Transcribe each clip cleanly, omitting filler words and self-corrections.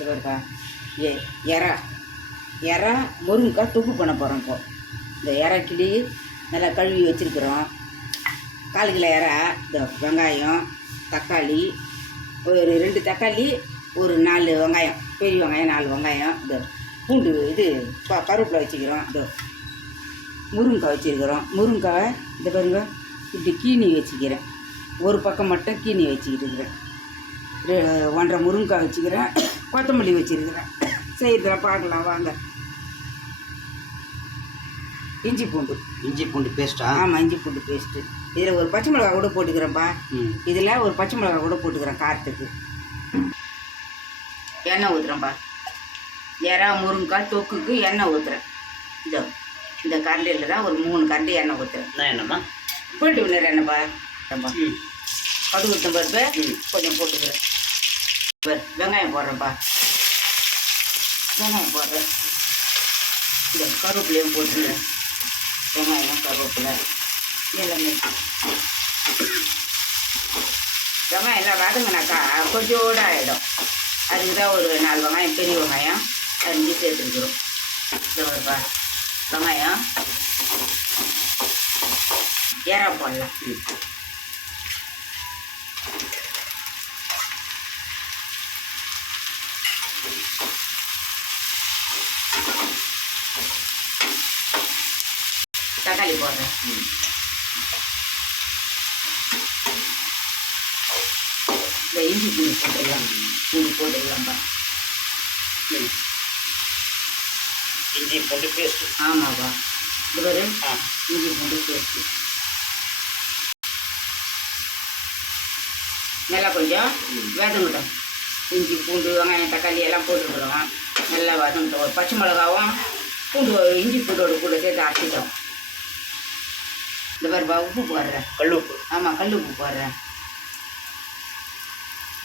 இது இருக்கா எறா எறா முருங்கைக்காய் தொக்கு பண்ண போகிறோம். இப்போது இந்த எறா கிளி நல்லா கழுவி வச்சுருக்குறோம். 1/4 கிலோ எறா, இந்த வெங்காயம், தக்காளி, ஒரு 2 தக்காளி, ஒரு 4 வெங்காயம், பெரிய வெங்காயம் 4 வெங்காயம், இந்த பூண்டு இது கருவேப்பிலை வச்சுக்கிறோம். இந்த முருங்கைக்காய் வச்சுருக்கிறோம். முருங்கைக்காவை இந்த பாருங்க இப்படி கீனி வச்சுக்கிறேன். ஒரு பக்கம் மட்டும் கீனி வச்சுக்கிட்டு இருக்கிறேன். 1.5 முருங்கைக்காய் வச்சுக்கிறேன். கொத்தமல்லி வச்சுருக்கிறேன். செய்கிறதுல பார்க்கலாம் வாங்க. இஞ்சி பூண்டு பேஸ்ட்டா? ஆமாம், இஞ்சி பூண்டு பேஸ்ட்டு. இதில் ஒரு பச்சை மிளகா கூட போட்டுக்கிறேன்ப்பா. இதில் ஒரு பச்சை மிளகா கூட போட்டுக்கிறேன் காரத்துக்கு. எண்ணெய் ஊற்றுறேன்ப்பா. எறா முருங்கைக்காய் தொக்குக்கு எண்ணெய் ஊற்றுறேன். இந்த கரண்டியில் தான் ஒரு 3 கரண்டி எண்ணெய் ஊற்றுறேன். நான் என்னம்மா போயிட்டு விடுற எண்ணெய்ப்பா. கடுகு ஊற்ற பருப்பு கொஞ்சம் போட்டுக்கிறேன். வெங்காயம் போடுறேன்ப்பா. வெங்காயம் போடுறேன். இந்த கருவேப்பிலையும் போட்டுக்கிறேன். வெங்காயம் கருவேப்பிலை எல்லாமே வெங்காயம் எல்லாம் வதங்கினாக்கா கொஞ்சோடு ஆகிடும். அதுக்கு தான் ஒரு 4 வெங்காயம், பெரிய வெங்காயம் அரிஞ்சு சேர்த்துருக்குறோம். இந்த வெங்காயம் எறா போடலாம். தக்காளி போடுறேன். இந்த இஞ்சி பூண்டு போட்டுடலாம்ப்பா. இஞ்சி பூண்டு பேஸ்ட்டு. ஆமாப்பா, இது ஒரு இஞ்சி பூண்டு பேஸ்ட்டு நல்லா கொஞ்சம் வதங்கட்டும். இஞ்சி பூண்டு வெங்காயம் தக்காளி எல்லாம் போட்டுருக்குறோம். நல்லா வதங்கட்டும். ஒரு பச்சை மிளகாவும் பூண்டு இஞ்சி பூண்டோடு கூட சேர்த்து அரைச்சிட்டோம். இந்த பாருப்பா, உப்பு போடுறேன். கல் உப்பு. ஆமாம், கல் உப்பு போடுறேன்.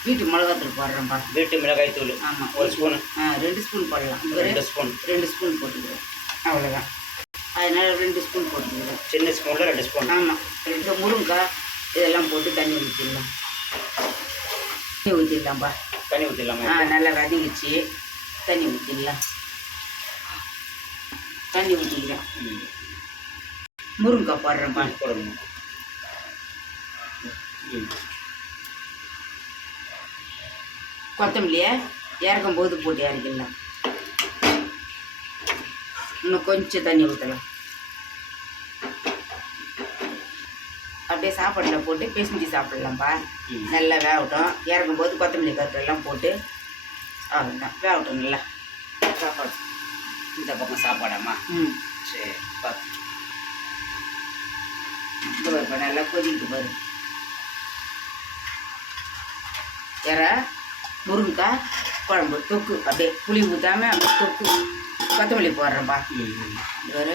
வீட்டு மிளகாத்தூள் போடுறேன்ப்பா. வீட்டு மிளகாய் தூள். ஆமாம், 1 ஸ்பூனு. 2 ஸ்பூன் போடலாம். 2 ஸ்பூன் போட்டுக்கிறேன். அவ்வளோதான். அதனால் 2 ஸ்பூன் போட்டுக்கிறேன். சின்ன ஸ்பூனில் 2 ஸ்பூன். ஆமாம், 2 முருங்கைக்காய் இதெல்லாம் போட்டு தண்ணி ஊற்றிடலாம். தண்ணி ஊற்றிடலாம்ப்பா. தண்ணி ஊற்றிடலாமா? நல்லா வதங்கிச்சு. தண்ணி ஊற்றிடலாம். தண்ணி ஊற்றிக்கிறேன். முருங்கைக்காய் போடுறேன்ப்பா. போடுங்க. கொத்தமல்லியை இறக்கும் போது போட்டு இறக்கிடலாம். இன்னும் கொஞ்சம் தண்ணி ஊற்றலாம். அப்படியே சாப்பாட்டில் போட்டு பிசைஞ்சு சாப்பிட்லாம்ப்பா. நல்லா வேகட்டும். இறக்கும் போது கொத்தமல்லி கருப்பெல்லாம் போட்டு அவ்வளோதான், வேகட்டும் நல்லா சாப்பாடு. இந்த பக்கம் சாப்பாடாம்மா? சரி, பார்த்து இப்போ நல்லா கொதிக்கிட்டு பாரு. எறா முருங்கைக்காய் குழம்பு தொக்கு, அப்படியே புளி ஊற்றாமல் தொக்கு. கொத்தமல்லி போடுறேன்ப்பா. ஒரு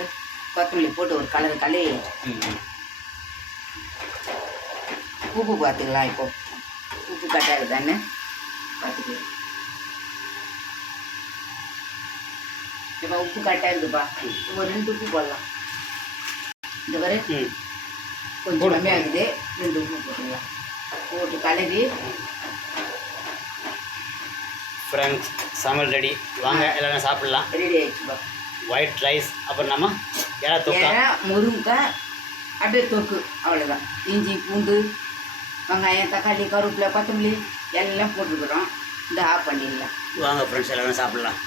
கொத்தமல்லி போட்டு ஒரு கலர் கலி. உப்பு பார்த்துக்கலாம். இப்போ உப்பு கட்டாது தானே பார்த்துக்கலாம். இப்போ உப்பு கட்டாக இருக்குப்பா. ஒரு 2 உப்பு போடலாம். இந்த வரை கொஞ்சம் கம்மியாகுது. 2 உப்பு போட்டுக்கலாம். போட்டு கலரி ஃப்ரெண்ட்ஸ், சமையல் ரெடி. வாங்க எல்லோரும் சாப்பிட்லாம். ரெடி ஆகிடுச்சுப்பா. ஒயிட் ரைஸ், அப்புறம் நம்ம எறா தொக்கு, எறா முருங்கைக்காய் அப்படியே தொக்கு. அவ்வளோதான். இஞ்சி பூண்டு வெங்காயம் தக்காளி கருவேப்பிலை கொத்தமல்லி எல்லாம் போட்டுக்கிறோம். இந்த ஆஃப் பண்ணிடலாம். வாங்க ஃப்ரெண்ட்ஸ் எல்லோரும் சாப்பிட்லாம்.